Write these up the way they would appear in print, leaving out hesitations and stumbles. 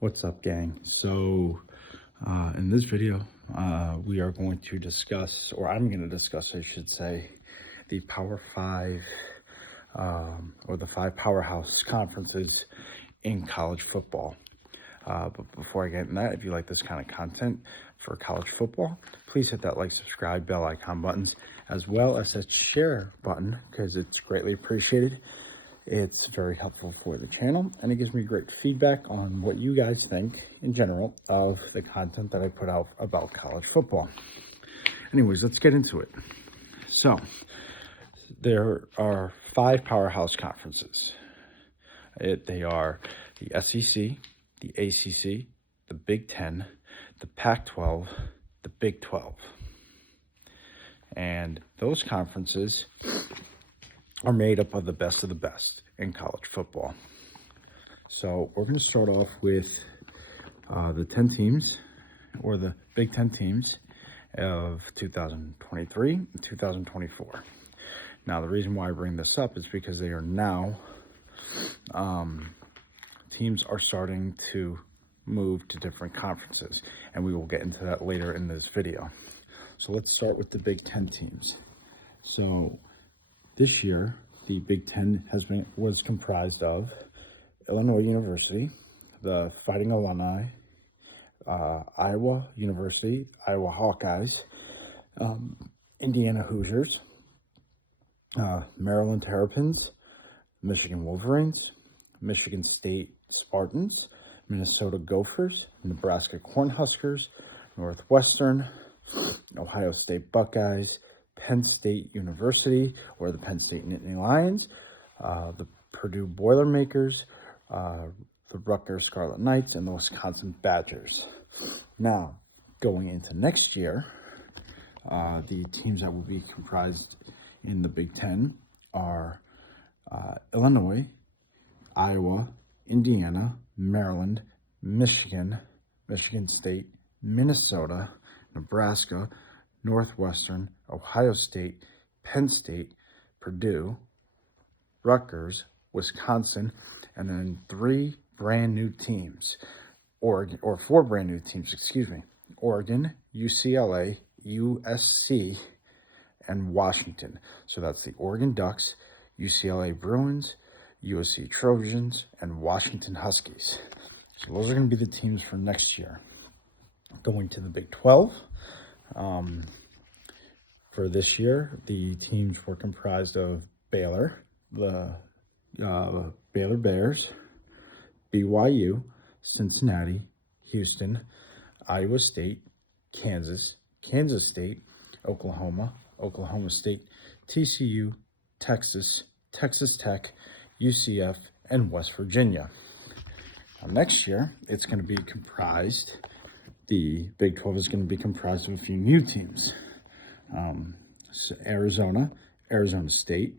What's up, gang? So in this video we are going to discuss, or I'm going to discuss, I should say, the Power 5 or the 5 powerhouse conferences in college football. But before I get into that, if you like this kind of content for college football, please hit that like, subscribe, bell icon buttons, as well as that share button, because it's greatly appreciated. It's very helpful for the channel, and it gives me great feedback on what you guys think in general of the content that I put out about college football. Anyways, let's get into it. So there are 5 powerhouse conferences. They are the SEC, the ACC, the Big Ten, the Pac-12, the Big 12. And those conferences are made up of the best in college football. So we're going to start off with the 10 teams, or the Big Ten teams of 2023 and 2024. Now, the reason why I bring this up is because they are now, teams are starting to move to different conferences, and we will get into that later in this video. So let's start with the Big Ten teams. So this year, the Big Ten was comprised of Illinois University, the Fighting Illini, Iowa University, Iowa Hawkeyes, Indiana Hoosiers, Maryland Terrapins, Michigan Wolverines, Michigan State Spartans, Minnesota Gophers, Nebraska Cornhuskers, Northwestern, Ohio State Buckeyes, Penn State University, or the Penn State Nittany Lions, the Purdue Boilermakers, the Rutgers Scarlet Knights, and the Wisconsin Badgers. Now, going into next year, the teams that will be comprised in the Big Ten are Illinois, Iowa, Indiana, Maryland, Michigan, Michigan State, Minnesota, Nebraska, Northwestern, Ohio State, Penn State, Purdue, Rutgers, Wisconsin, and then 4 brand new teams, Oregon, UCLA, USC, and Washington. So that's the Oregon Ducks, UCLA Bruins, USC Trojans, and Washington Huskies. So those are going to be the teams for next year. Going to the Big 12. For this year, the teams were comprised of Baylor, the Baylor Bears, BYU, Cincinnati, Houston, Iowa State, Kansas, Kansas State, Oklahoma, Oklahoma State, TCU, Texas, Texas Tech, UCF, and West Virginia. Now, next year, it's going to be comprised, the Big 12 is going to be comprised of a few new teams. So Arizona State,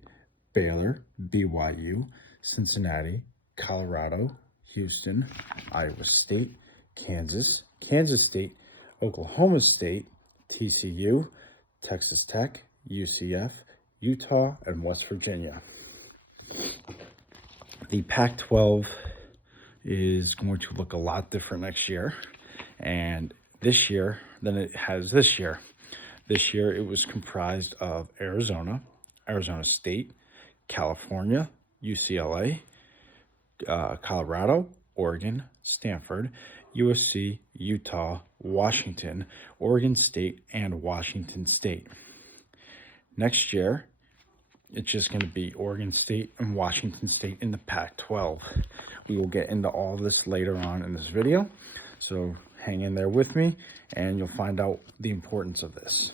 Baylor, BYU, Cincinnati, Colorado, Houston, Iowa State, Kansas, Kansas State, Oklahoma State, TCU, Texas Tech, UCF, Utah, and West Virginia. The Pac-12 is going to look a lot different next year, and this year than it has this year. This year, it was comprised of Arizona State, California, UCLA, Colorado, Oregon, Stanford, USC, Utah, Washington, Oregon State, and Washington State. Next year, it's just going to be Oregon State and Washington State in the Pac-12. We will get into all of this later on in this video, so hang in there with me, and you'll find out the importance of this.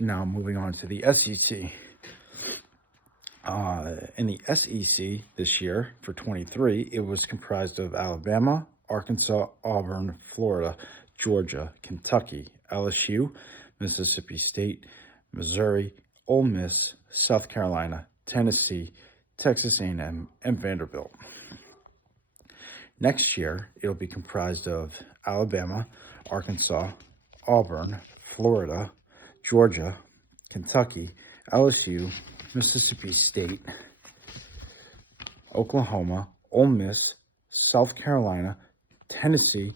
Now, moving on to the SEC. In the SEC this year, for 23, it was comprised of Alabama, Arkansas, Auburn, Florida, Georgia, Kentucky, LSU, Mississippi State, Missouri, Ole Miss, South Carolina, Tennessee, Texas A&M, and Vanderbilt. Next year, it'll be comprised of Alabama, Arkansas, Auburn, Florida, Georgia, Kentucky, LSU, Mississippi State, Oklahoma, Ole Miss, South Carolina, Tennessee,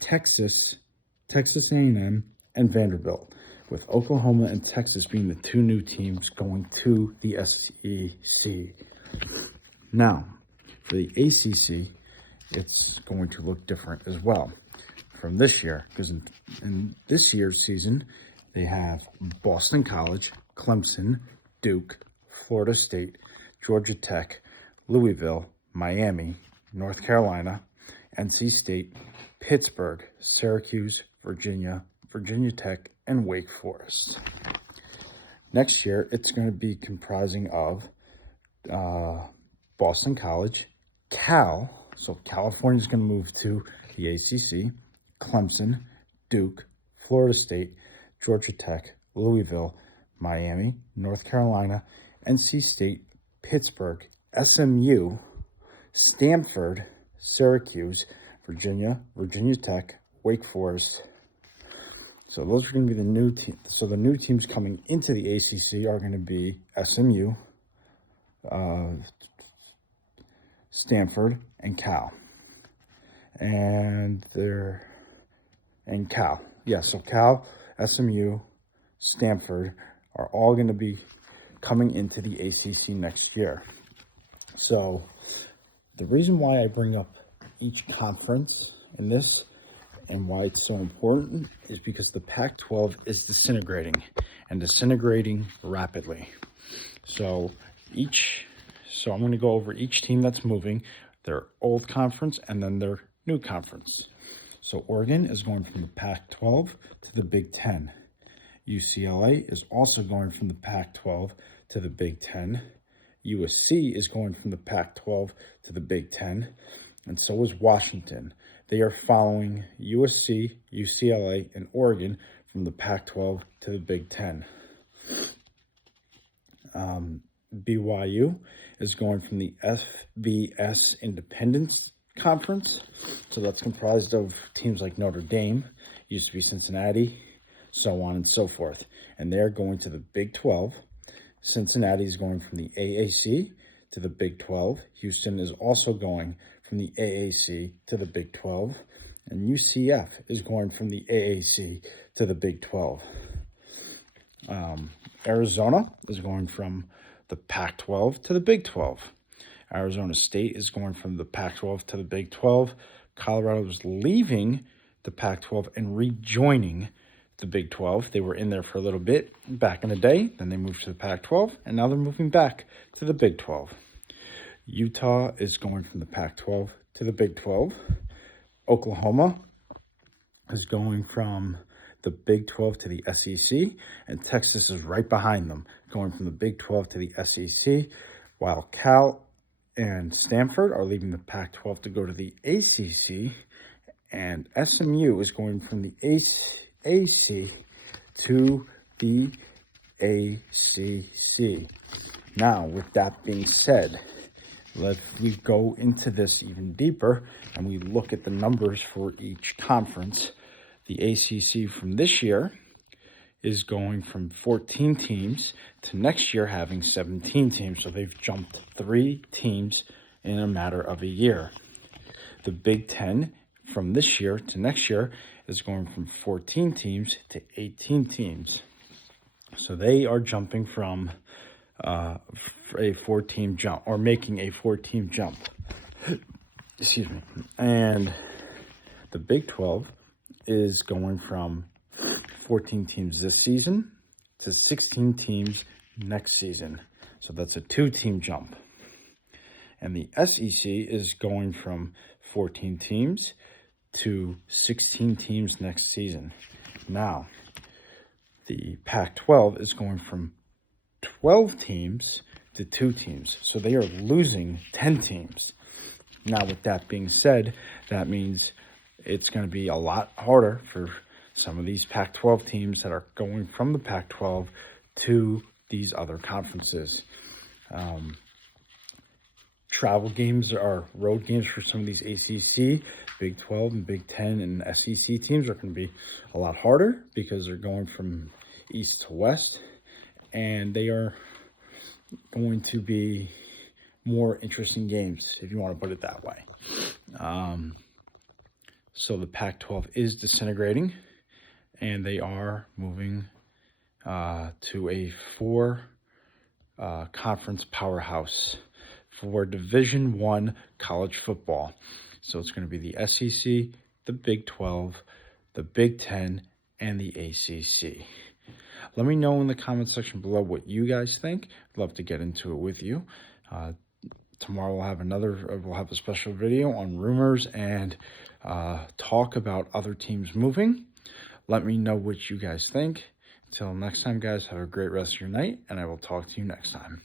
Texas, Texas A&M, and Vanderbilt, with Oklahoma and Texas being the two new teams going to the SEC. Now, for the ACC, it's going to look different as well from this year, because in this year's season, they have Boston College, Clemson, Duke, Florida State, Georgia Tech, Louisville, Miami, North Carolina, NC State, Pittsburgh, Syracuse, Virginia, Virginia Tech, and Wake Forest. Next year, it's going to be comprising of Boston College, Cal, so California is going to move to the ACC, Clemson, Duke, Florida State, Georgia Tech, Louisville, Miami, North Carolina, NC State, Pittsburgh, SMU, Stanford, Syracuse, Virginia, Virginia Tech, Wake Forest. So those are going to be the new teams. So the new teams coming into the ACC are going to be SMU, Stanford, and Cal. And Cal. Yeah, so Cal, SMU, Stanford are all going to be coming into the ACC next year. So the reason why I bring up each conference in this and why it's so important is because the Pac-12 is disintegrating and disintegrating rapidly. So I'm going to go over each team that's moving, their old conference and then their new conference. So Oregon is going from the Pac-12 to the Big Ten. UCLA is also going from the Pac-12 to the Big Ten. USC is going from the Pac-12 to the Big Ten, and so is Washington. They are following USC, UCLA, and Oregon from the Pac-12 to the Big Ten. BYU is going from the FBS Independence Conference, so that's comprised of teams like Notre Dame, used to be Cincinnati, so on and so forth, and they're going to the Big 12. Cincinnati is going from the AAC to the Big 12. Houston is also going from the AAC to the Big 12. And UCF is going from the AAC to the Big 12. Arizona is going from the Pac-12 to the Big 12. Arizona State is going from the Pac-12 to the Big 12. Colorado is leaving the Pac-12 and rejoining the Big 12. They were in there for a little bit back in the day. Then they moved to the Pac-12, and now they're moving back to the Big 12. Utah is going from the Pac-12 to the Big 12. Oklahoma is going from the Big 12 to the SEC, and Texas is right behind them, going from the Big 12 to the SEC, while Cal and Stanford are leaving the Pac-12 to go to the ACC, and SMU is going from the AC to the ACC. Now, with that being said, we go into this even deeper and we look at the numbers for each conference. The ACC from this year is going from 14 teams to next year having 17 teams. So they've jumped 3 teams in a matter of a year. The Big Ten from this year to next year is going from 14 teams to 18 teams. So they are jumping from a 4-team jump, or making a 4-team jump. Excuse me. And the Big 12 is going from 14 teams this season to 16 teams next season. So that's a 2-team jump. And the SEC is going from 14 teams to 16 teams next season. Now, the Pac-12 is going from 12 teams to 2 teams. So they are losing 10 teams. Now, with that being said, that means it's going to be a lot harder for some of these Pac-12 teams that are going from the Pac-12 to these other conferences. Travel games are road games for some of these ACC, Big 12, and Big 10 and SEC teams are going to be a lot harder because they're going from east to west, and they are going to be more interesting games, if you want to put it that way. So the Pac-12 is disintegrating, and they are moving to a 4 conference powerhouse for Division I college football. So it's going to be the SEC, the Big 12, the Big 10, and the ACC. Let me know in the comment section below what you guys think. I'd love to get into it with you. Tomorrow we'll have a special video on rumors and talk about other teams moving. Let me know what you guys think. Until next time, guys, have a great rest of your night, and I will talk to you next time.